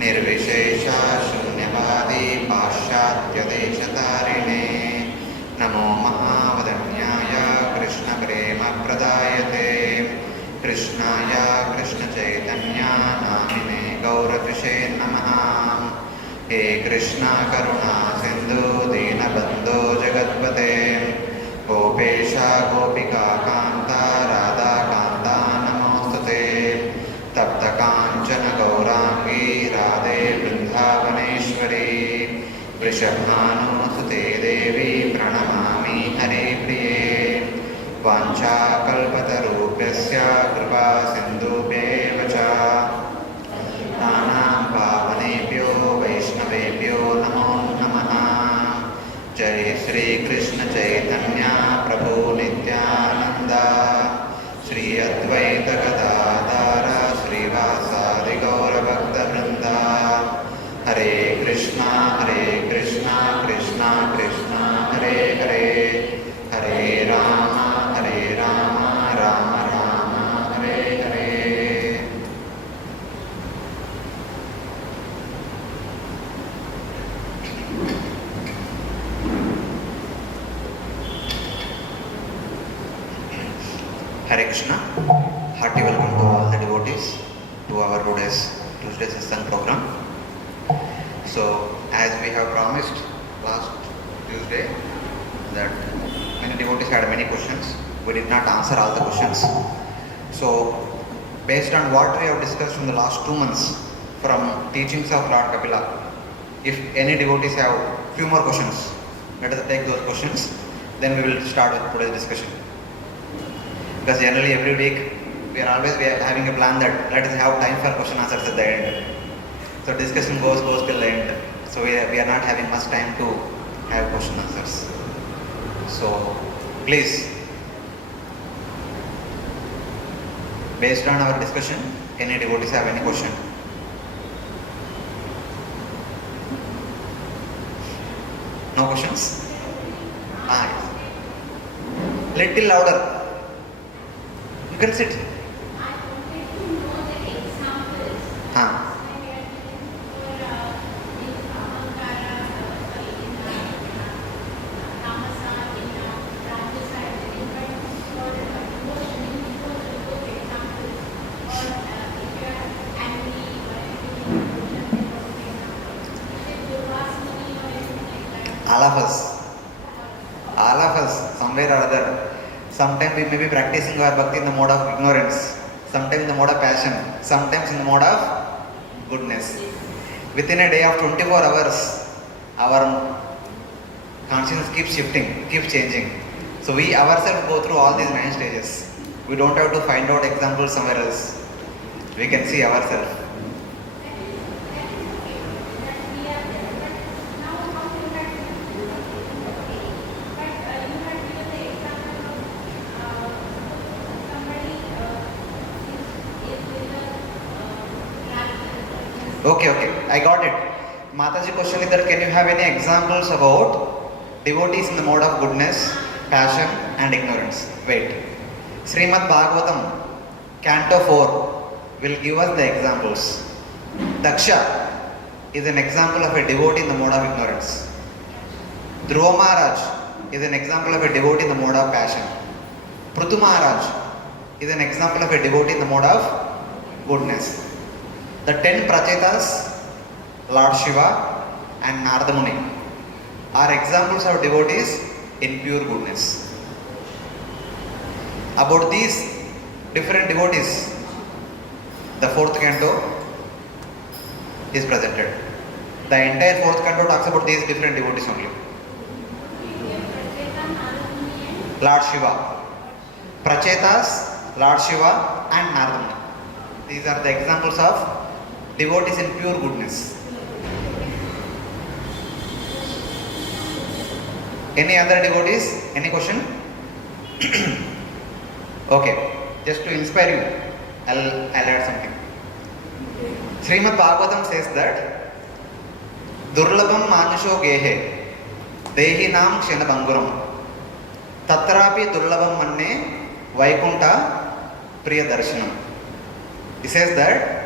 निर्विशेषा शून्यवादी पाश्चात्यदेशतारिणे नमो महावदन्याय कृष्णप्रेमप्रदायते कृष्णाय कृष्णचैतन्या नामिने गौरकृषे नमः। हे कृष्णा करुणा सिन्धु दीनबन्धो जगत्पते गोपेशा गोपिका कान्ता राधा कान्ता नमोस्तुते तप्त काञ्चन गौरांगी राधे वृन्दावनेश्वरी वृषभानुसुते देवी प्रणमामि हरिप्रिये वाञ्छाकल्पतरुभ्यश्च कृपा सिन्धुभ्येव च नानां पावनेभ्यो वैष्णवेभ्यो नमो नमः। जय श्री कृष्ण चैतन्य प्रभु नित्यानंद श्री अद्वैत गदाधर श्रीवासादि गौरभक्तवृंद। हरे Krishna Krishna Krishna Hare Hare Hare Ram Ram Ram Hare Hare. Hare Krishna, hearty welcome to all the devotees to our today's Tuesday Satsang program. So, as we have promised last Tuesday that many devotees had many questions, we did not answer all the questions. So, based on what we have discussed in the last 2 months from teachings of Lord Kapila, if any devotees have few more questions, let us take those questions, then we will start with today's discussion. Because generally every week we are having a plan that let us have time for question answers at the end. So discussion goes till the end. So we are not having much time to have question answers. So please, based on our discussion, any devotees have any question? No questions? Yes. Little louder. You can sit. All of us, somewhere or other. Sometimes we may be practicing our bhakti in the mode of ignorance, sometimes in the mode of passion, sometimes in the mode of goodness. Within a day of 24 hours, our consciousness keeps shifting, keeps changing. So we ourselves go through all these 9 stages. We don't have to find out examples somewhere else. We can see ourselves. Okay, I got it. Mataji question is that can you have any examples about devotees in the mode of goodness, passion and ignorance? Wait. Srimad Bhagavatam, Canto 4 will give us the examples. Daksha is an example of a devotee in the mode of ignorance. Dhruva Maharaj is an example of a devotee in the mode of passion. Prithu Maharaj is an example of a devotee in the mode of goodness. The 10 Prachetas, Lord Shiva and Narada Muni are examples of devotees in pure goodness. About these different devotees, the 4th canto is presented. The entire 4th canto talks about these different devotees only. Lord Shiva, Prachetas, Lord Shiva and Narada Muni. These are the examples of devotees in pure goodness. Any other devotees? Any question? Okay, just to inspire you, I'll add something. Srimad Bhagavatam says that Durlabham Manusho Gehe Dehinam Kshanabhanguram Tatrapi Durlabham Manne Vaikunta Priya Darshanam. He says that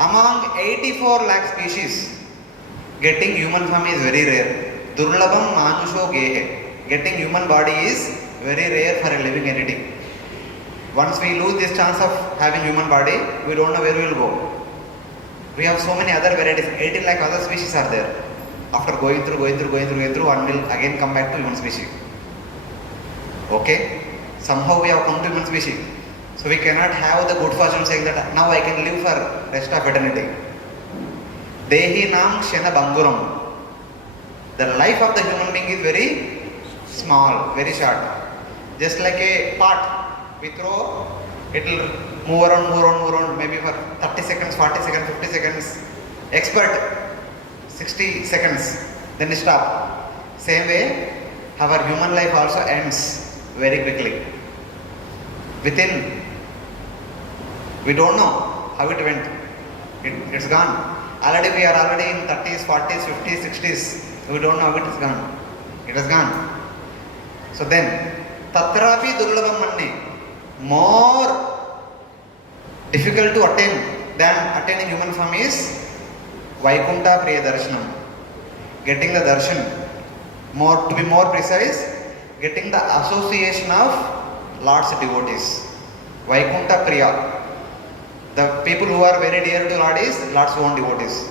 Among 84 lakh species, getting human form is very rare. Durlabam manusho gehe. Getting human body is very rare for a living entity. Once we lose this chance of having human body, we don't know where we will go. We have so many other varieties. 18 lakh other species are there. After going through, one will again come back to human species. Okay? Somehow we have come to human species. So we cannot have the good fortune saying that now I can live for rest of eternity. Dehi nam kshena banguram. The life of the human being is very small, very short. Just like a pot, we throw, it will move around, maybe for 30 seconds, 40 seconds, 50 seconds. Expert, 60 seconds, then stop. Same way, our human life also ends very quickly. Within, we don't know how it went. It's gone. Already we are already in 30s, 40s, 50s, 60s. We don't know how it is gone. It has gone. So then, tatrapi durlabam manne, more difficult to attain than attaining human form is Vaikunta Priya Darshanam. Getting the darshan, more to be more precise, getting the association of Lord's devotees. Vaikunta Priya. The people who are very dear to Lord is Lord's own devotees.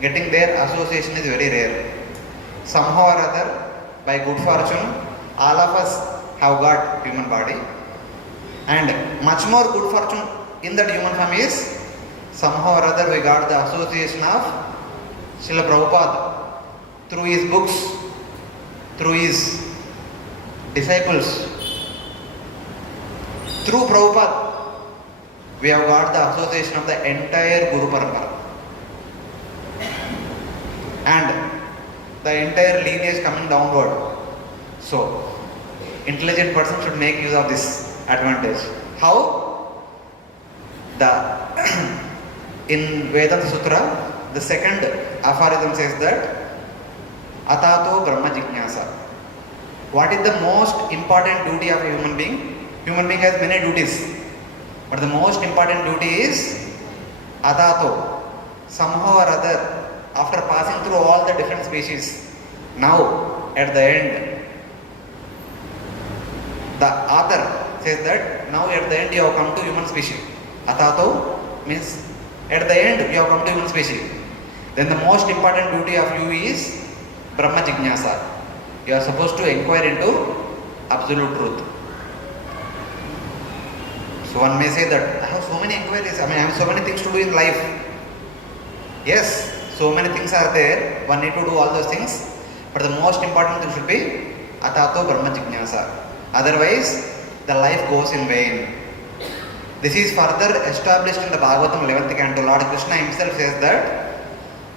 Getting their association is very rare. Somehow or other, by good fortune, all of us have got human body. And much more good fortune in that human form is, somehow or other we got the association of Srila Prabhupada through his books, through his disciples. Through Prabhupada, we have got the association of the entire Guru Parampara. And the entire lineage coming downward. So, intelligent person should make use of this advantage. How? In Vedanta Sutra, the second aphorism says that Atato Brahma Jignasa. What is the most important duty of a human being? Human being has many duties. But the most important duty is Atato. Somehow or other, after passing through all the different species, now at the end, the author says that now at the end you have come to human species. Atato means at the end you have come to human species. Then the most important duty of you is Brahma Jignasa. You are supposed to inquire into absolute truth. So one may say that I have so many inquiries, I have so many things to do in life. Yes, so many things are there, one need to do all those things, but the most important thing should be Atato Brahma Jignasa. Otherwise, the life goes in vain. This is further established in the Bhagavatam 11th canto. Lord Krishna himself says that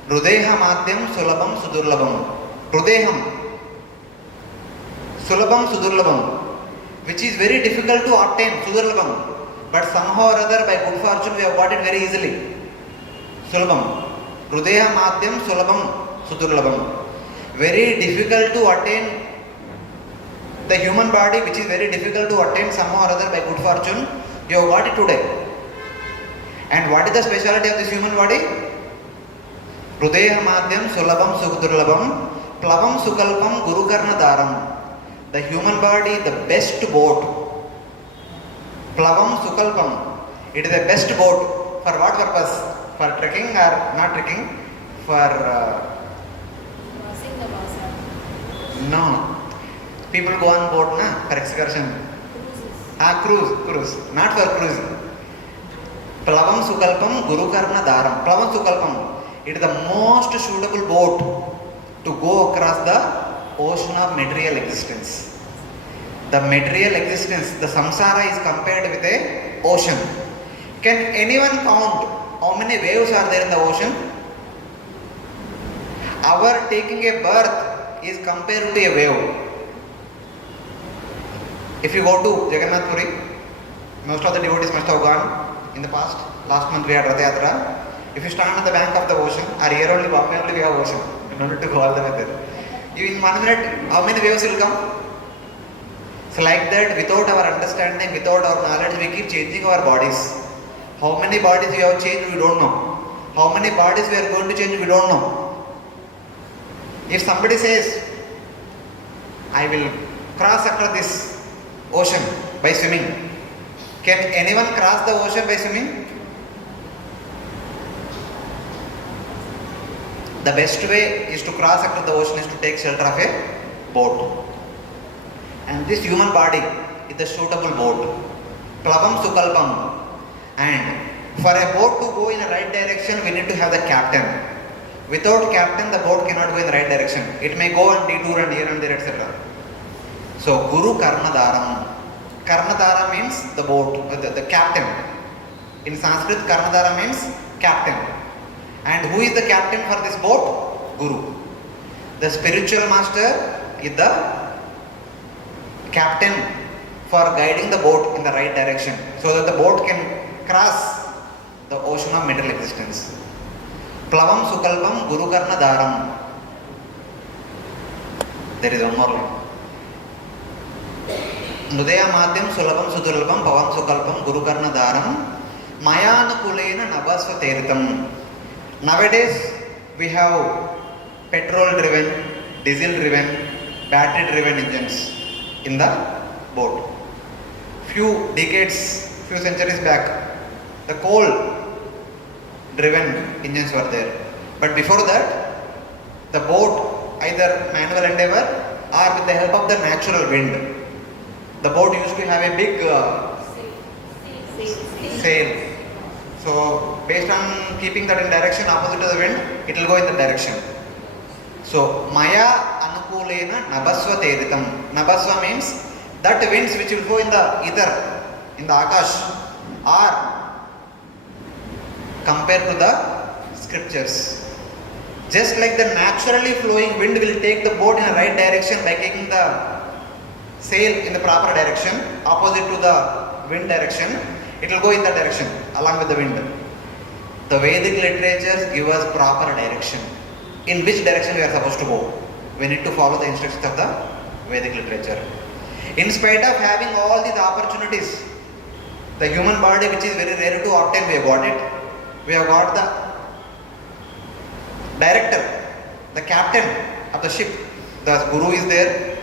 Hrudeha Madhyam Sulabam Sudurlabam. Hrudeham Sulabam Sudurlabam, which is very difficult to obtain, Sudurlabam. But somehow or other, by good fortune, we have got it very easily. Sulabam. Hrudeha Madhyam Sulabam Sudurlabam. Very difficult to attain the human body, which is very difficult to attain somehow or other by good fortune. You have got it today. And what is the speciality of this human body? Hrudeha Madhyam Sulabam Sudurlabam Plavam Sukalpam Guru Karna Dharam. The human body, the best boat. Plavam Sukalpam. It is the best boat. For what purpose? For trekking or not trekking? For no. People go on boat for excursion. Cruise. Not for cruising. Plavam Sukalpam Guru Karna Dharam. Plavam Sukalpam. It is the most suitable boat to go across the ocean of material existence. The material existence, the samsara is compared with a ocean. Can anyone count how many waves are there in the ocean? Our taking a birth is compared to a wave. If you go to Jagannath Puri, most of the devotees must have gone in the past. Last month we had Rath Yatra. If you stand on the bank of the ocean, or here only, Bombay only we have ocean. You don't need to go all the way there. In 1 minute, how many waves will come? So like that, without our understanding, without our knowledge, we keep changing our bodies. How many bodies we have changed, we don't know. How many bodies we are going to change, we don't know. If somebody says, I will cross across this ocean by swimming, can anyone cross the ocean by swimming? The best way is to cross across the ocean is to take shelter of a boat. And this human body is the suitable boat. Plavam Sukalpam. And for a boat to go in the right direction, we need to have the captain. Without captain, the boat cannot go in the right direction. It may go on detour and here and there, etc. So, Guru Karnadaram. Karnadara means the boat, the captain. In Sanskrit, Karnadara means captain. And who is the captain for this boat? Guru. The spiritual master is the captain for guiding the boat in the right direction so that the boat can cross the ocean of material existence. Plavam Sukalpam Guru Karnadaram. There is one more line. Nudaya Madhyam Sulabam Sudurlabam Pavam Sukalpam Guru Karnadaram Mayanukulena Nabasva Teritam. Nowadays we have petrol driven, diesel driven, battery driven engines in the boat. Few decades, few centuries back, the coal driven engines were there. But before that, the boat, either manual endeavor or with the help of the natural wind, the boat used to have a big sail. So based on keeping that in direction opposite to the wind, it will go in that direction. So Maya Anukulena Nabasva Teritam. Nabasva means that winds which will go in the ether, in the Akash, are compared to the scriptures. Just like the naturally flowing wind will take the boat in the right direction by taking the sail in the proper direction, opposite to the wind direction, it will go in that direction along with the wind. The Vedic literatures give us proper direction. In which direction we are supposed to go? We need to follow the instructions of the Vedic literature. In spite of having all these opportunities, the human body, which is very rare to obtain, we have got it. We have got the director, the captain of the ship. The Guru is there,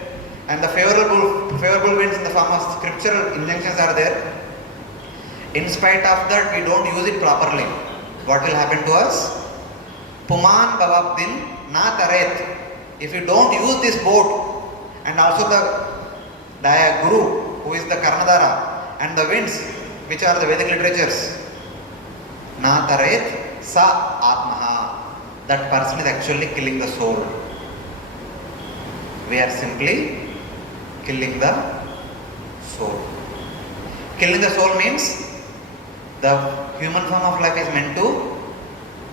and the favorable winds in the form of scriptural injunctions are there. In spite of that, we don't use it properly. What will happen to us? Puman Bhavabdin Na Taret. If you don't use this boat, and also the Guru, who is the Karnadara, and the winds, which are the Vedic literatures, Na Taret Sa Atmaha. That person is actually killing the soul. We are simply killing the soul. Killing the soul means the human form of life is meant to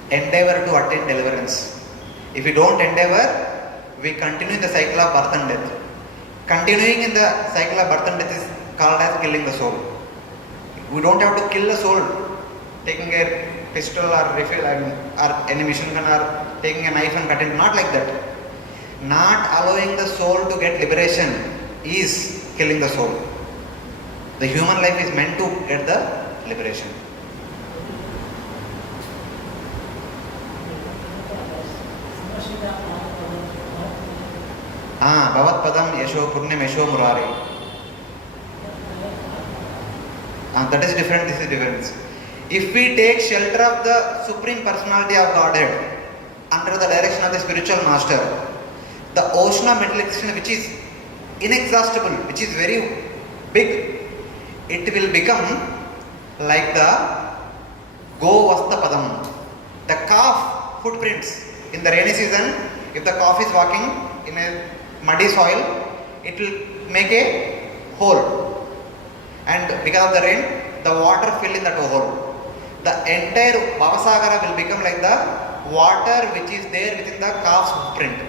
endeavor to attain deliverance. If we don't endeavor, we continue in the cycle of birth and death. Continuing in the cycle of birth and death is called as killing the soul. We don't have to kill the soul taking a pistol or rifle or any machine gun or taking a knife and cutting it. Not like that. Not allowing the soul to get liberation is killing the soul. The human life is meant to get the liberation. Bhavat Padam Yasho Purnim Yasho Murari. That is different, this is different. If we take shelter of the Supreme Personality of Godhead under the direction of the spiritual master, the ocean of mental existence, which is inexhaustible, which is very big, it will become like the Go Vasta Padam. The calf footprints in the rainy season, if the calf is walking in a muddy soil, it will make a hole. And because of the rain, the water fill in that hole. The entire Bhavasagara will become like the water which is there within the calf's footprint.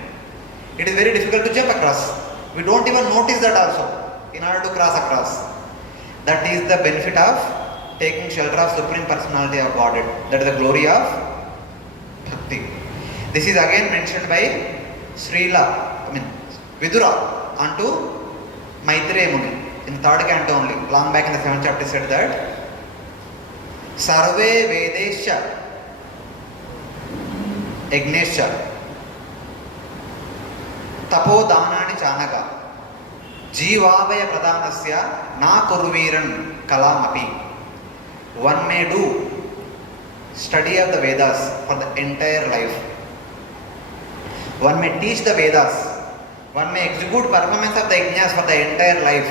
It is very difficult to jump across. We don't even notice that also in order to cross across. That is the benefit of taking shelter of Supreme Personality of Godhead. That is the glory of Bhakti. This is again mentioned by Vidura unto Maitreya Muni in the third canto only. Long back in the 7th chapter said that Sarve Vedesha यज्ञेश्च तपोदानानि चानघ जीवाभय प्रदानस्य ना कुर्वीरन् कलामपि. One may do study of the Vedas for the entire life. One may teach the Vedas. One may execute performance of the yajnas for the entire life.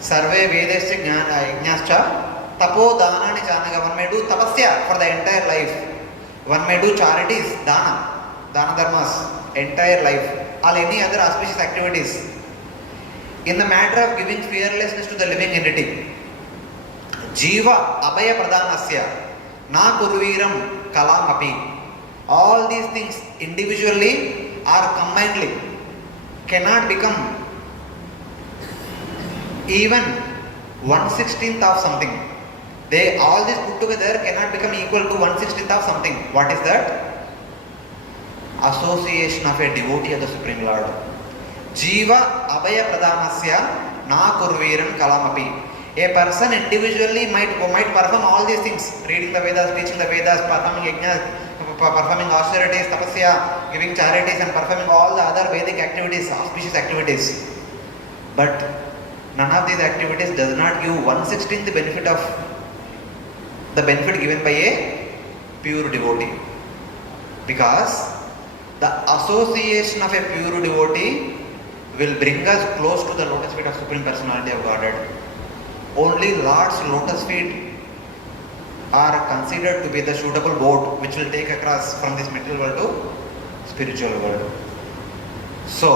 Sarve Vedasya yajnascha tapo danani chanaka. One may do tapasya for the entire life. One may do charities, dana dharmas, entire life, or any other auspicious activities. In the matter of giving fearlessness to the living entity, Jiva abhaya pradhanasya na kurviram kalamapi. All these things individually or combinedly cannot become even 1/16th of something. They all these put together cannot become equal to 1/16th of something. What is that? Association of a devotee of the Supreme Lord. Jiva abhaya pradhanasya na kurviram kalamapi. A person individually might perform all these things: reading the Vedas, teaching the Vedas, performing yajnas, performing austerities, tapasya, giving charities, and performing all the other Vedic activities, auspicious activities. But none of these activities does not give 1/16th benefit of the benefit given by a pure devotee. Because the association of a pure devotee will bring us close to the lotus feet of Supreme Personality of Godhead. Only Lord's lotus feet are considered to be the suitable boat which will take across from this material world to spiritual world. So,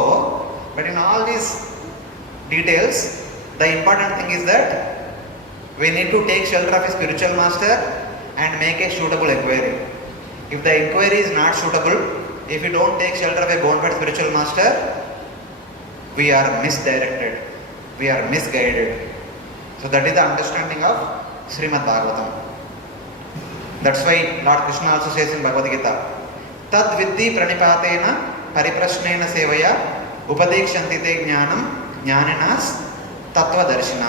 but in all these details, the important thing is that we need to take shelter of a spiritual master and make a suitable inquiry. If the inquiry is not suitable, if we don't take shelter of a bona fide spiritual master, we are misdirected, we are misguided. So that is the understanding of Srimad Bhagavatam. That's why Lord Krishna also says in Bhagavad Gita, Tad viddhi pranipatena pariprashnena sevaya upadekshanti te jnanam jnaninas tattva darshina.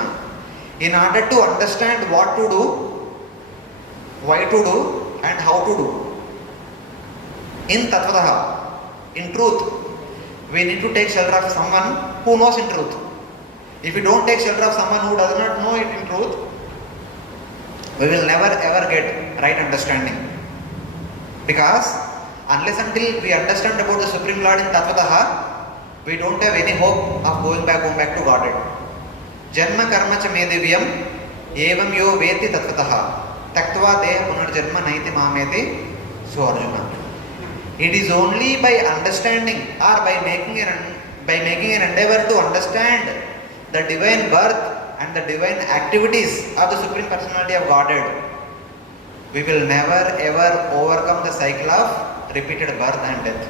In order to understand what to do, why to do, and how to do, in tattvataha, in truth, we need to take shelter of someone who knows in truth. If we don't take shelter of someone who does not know it in truth, we will never ever get right understanding. Because unless until we understand about the Supreme Lord in Tattvataha, we don't have any hope of going back to Godhead. Janma karma cha me divyam evam yo veti Tattvataha taktva deha punarjanma naiti mameti. So Arjuna, it is only by understanding or by making an endeavor to understand the divine birth and the divine activities of the Supreme Personality of Godhead, we will never ever overcome the cycle of repeated birth and death.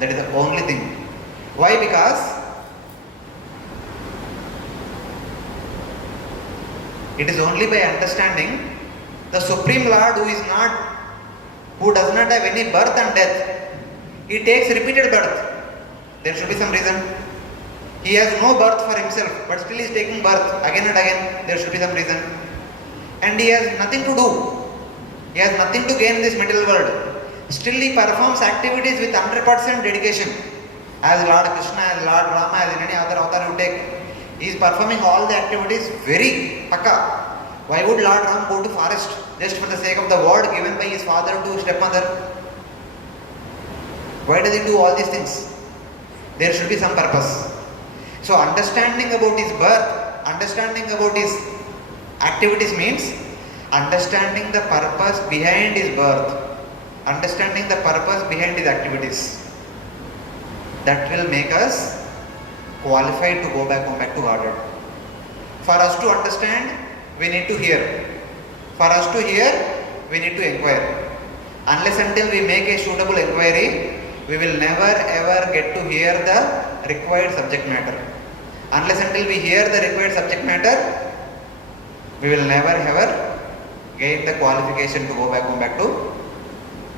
That is the only thing. Why? Because it is only by understanding the Supreme Lord who does not have any birth and death. He takes repeated birth. There should be some reason. He has no birth for himself, but still he is taking birth again and again. There should be some reason. And he has nothing to do. He has nothing to gain in this material world. Still he performs activities with 100% dedication. As Lord Krishna, as Lord Rama, as in any other avatar you take, he is performing all the activities very pakka. Why would Lord Ram go to forest just for the sake of the word given by his father to stepmother? Why does he do all these things? There should be some purpose. So understanding about his birth, understanding about his activities means understanding the purpose behind his birth, understanding the purpose behind his activities. That will make us qualified to go back to Godhead. For us to understand, we need to hear. For us to hear, we need to inquire. Unless until we make a suitable inquiry, we will never ever get to hear the required subject matter. Unless until we hear the required subject matter, we will never ever gain the qualification to go back to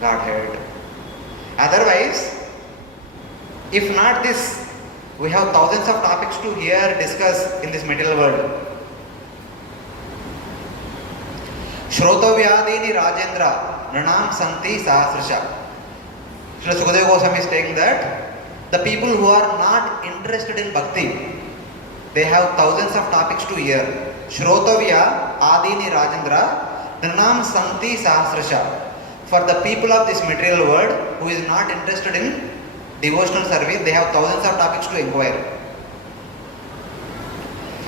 Godhead. Otherwise, if not this, we have thousands of topics to hear, discuss in this material world. Shrotavyadini Rajendra Nanam Santi Sahasrasha. Srila Sukadeva Goswami is saying that the people who are not interested in bhakti, they have thousands of topics to hear. Shrotavya Adini Rajendra Nranam Santi Sahasrasha. For the people of this material world who is not interested in devotional service, they have thousands of topics to inquire.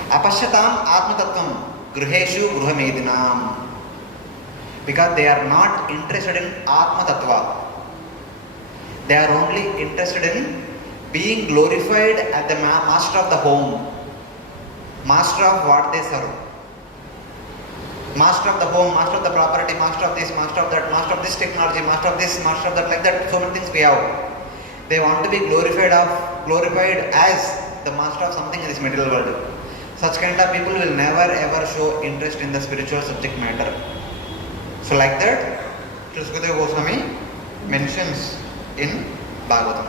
Apashyatam Atmatattvam Gruheshu Gruhamedinam. Because they are not interested in Atma Tattva. They are only interested in being glorified as the master of the home, master of what they serve, master of the home, master of the property, master of this, master of that, master of this technology, master of this, master of that, like that. So many things we have. They want to be glorified as the master of something in this material world. Such kind of people will never ever show interest in the spiritual subject matter. So like that, Sukadeva Goswami mentions in Bhagavatam.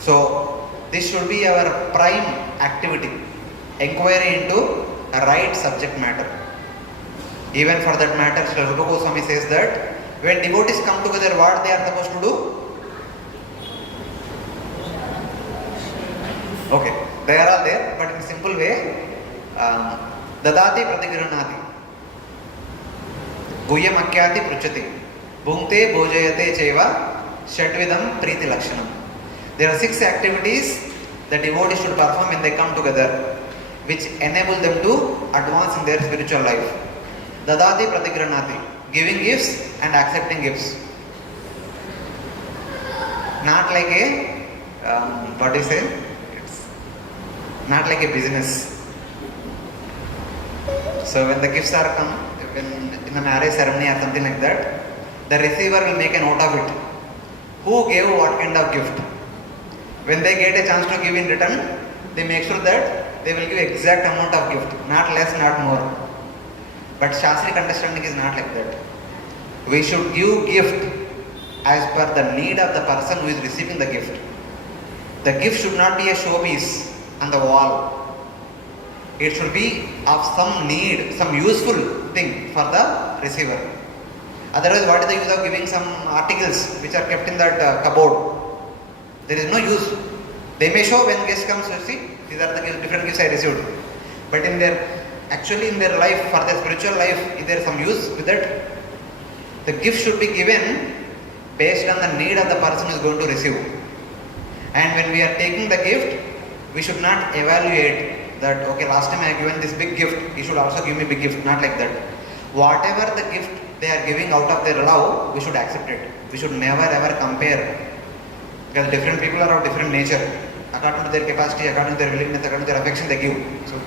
So this should be our prime activity, inquiry into a right subject matter. Even for that matter, Srila Rupa Goswami says that when devotees come together, what they are supposed to do? Okay, they are all there, but in a simple way, Dadati Pratigranati, Guyam Akyati Pruchati, Bhungte Bhojayate Cheva, Shadvidam Priti Lakshanam. There are 6 activities the devotees should perform when they come together, which enable them to advance in their spiritual life. Dadati Pratigranati, giving gifts and accepting gifts. Not like a, what do you say? It's not like a business. So when the gifts are come, when in a marriage ceremony or something like that, the receiver will make a note of it. Who gave what kind of gift? When they get a chance to give in return, they make sure that they will give exact amount of gift, not less, not more. But Shastric understanding is not like that. We should give gift as per the need of the person who is receiving the gift. The gift should not be a showpiece on the wall. It should be of some need, some useful thing for the receiver. Otherwise, what is the use of giving some articles which are kept in that cupboard? There is no use. They may show when guest comes, you see, these are the different gifts I received. But in their life, for their spiritual life, is there some use with that? The gift should be given based on the need of the person who is going to receive. And when we are taking the gift, we should not evaluate that, okay, last time I have given this big gift, you should also give me big gift. Not like that. Whatever the gift they are giving out of their love, we should accept it. We should never ever compare. Because different people are of different nature. According to their capacity, according to their willingness, according to their affection, they give. So,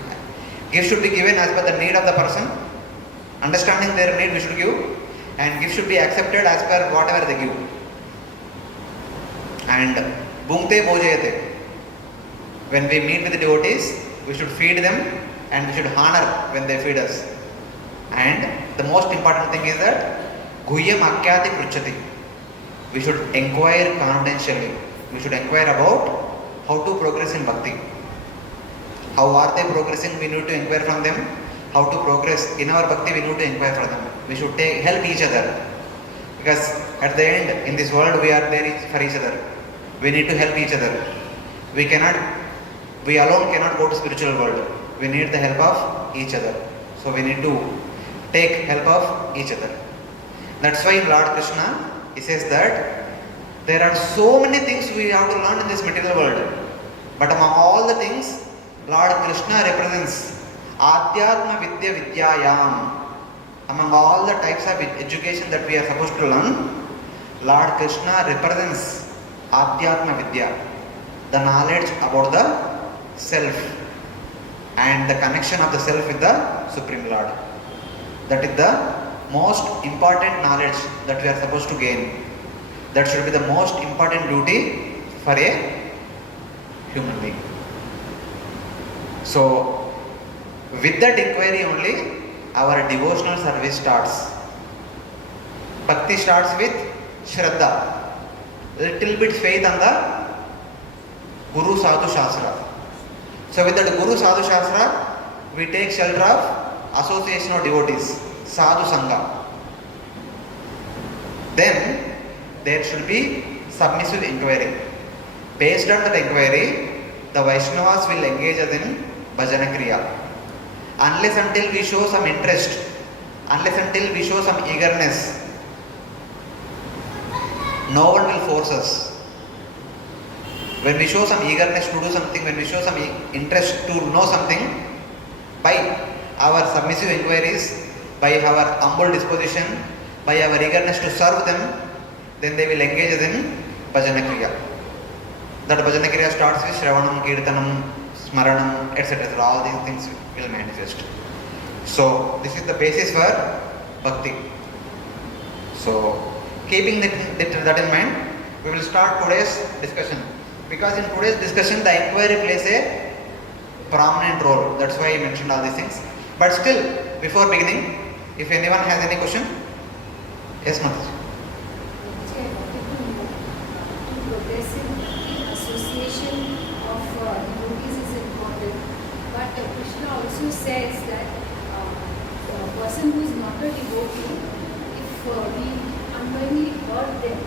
gift should be given as per the need of the person. Understanding their need, we should give. And gift should be accepted as per whatever they give. And Bhungte Bhojayate. When we meet with the devotees, we should feed them and we should honor when they feed us. And the most important thing is that Guhyam Akyati Pruchati. We should inquire confidentially. We should inquire about how to progress in bhakti. How are they progressing? We need to inquire from them. How to progress in our bhakti? We need to inquire from them. We should help each other. Because at the end, in this world, we are there for each other. We need to help each other. We alone cannot go to spiritual world. We need the help of each other. So we need to take help of each other. That's why in Lord Krishna, he says that there are so many things we have to learn in this material world. But among all the things, Lord Krishna represents Adhyatma Vidya Vidyayam. Among all the types of education that we are supposed to learn, Lord Krishna represents Adhyatma Vidya, the knowledge about the self and the connection of the self with the Supreme Lord. That is the most important knowledge that we are supposed to gain. That should be the most important duty for a human being. So, with that inquiry only, our devotional service starts. Bhakti starts with Shraddha, little bit faith on the Guru Sadhu Shastra. So with that Guru Sadhu Shastra, we take shelter of association of devotees, Sadhu Sangha. Then there should be submissive inquiry. Based on that inquiry, the Vaishnavas will engage us in bhajana kriya. Unless until we show some interest, unless until we show some eagerness, no one will force us. When we show some eagerness to do something, when we show some interest to know something, by our submissive inquiries, by our humble disposition, by our eagerness to serve them, then they will engage us in bhajana kriya. That bhajana kriya starts with Shravanam, Kirtanam, Smaranam, etc. All these things will manifest. So this is the basis for bhakti. So keeping that in mind, we will start today's discussion. Because in today's discussion, the inquiry plays a prominent role. That's why I mentioned all these things. But still, before beginning, if anyone has any question, yes, Mataji. Progressive association of devotees is important, but Krishna also says that a person who is not a devotee, if we unknowingly hurt them,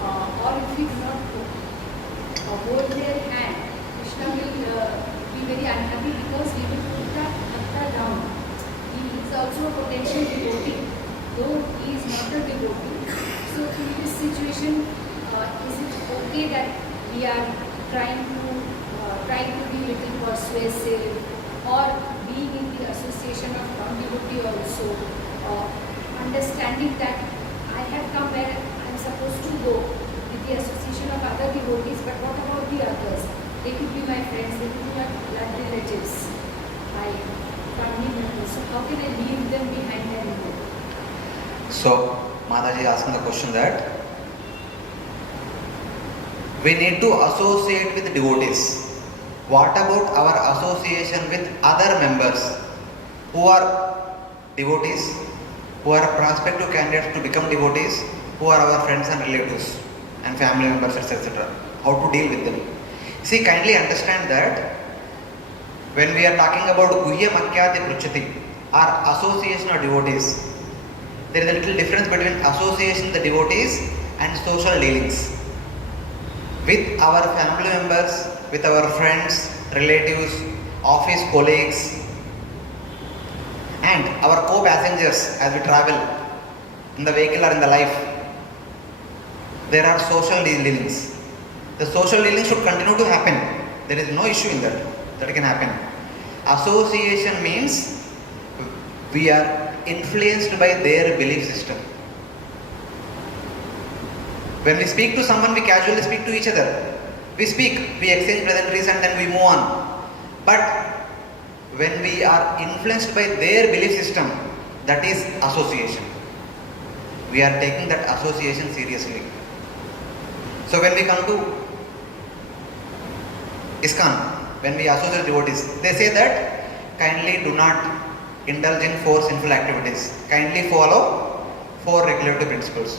or if we do not hold their hand, Krishna will be very unhappy because we will put that bhakta down. He is also a potential devotee, though he is not a devotee. So in this situation, is it okay that we are trying to be little persuasive, or being in the association of non-devotee also, understanding that I have come where I am supposed to go with the association of other devotees, but what about the others? They could be my friends, they could be my blood relatives, my family members. So how can I leave them behind and go? So Mataji asking the question that we need to associate with devotees. What about our association with other members who are devotees, who are prospective candidates to become devotees, who are our friends and relatives and family members, etc. How to deal with them? See, kindly understand that when we are talking about Guhya Makyati Pruchati, or association of devotees, there is a little difference between association with the devotees and social dealings. With our family members, with our friends, relatives, office colleagues, and our co-passengers as we travel in the vehicle or in the life, there are social dealings. The social dealings should continue to happen. There is no issue in that. That can happen. Association means we are influenced by their belief system. When we speak to someone, we casually speak to each other. We speak, we exchange pleasantries, and then we move on. But when we are influenced by their belief system, that is association. We are taking that association seriously. So when we come to ISKCON, when we associate devotees, they say that kindly do not indulge in 4 sinful activities. Kindly follow 4 regulative principles.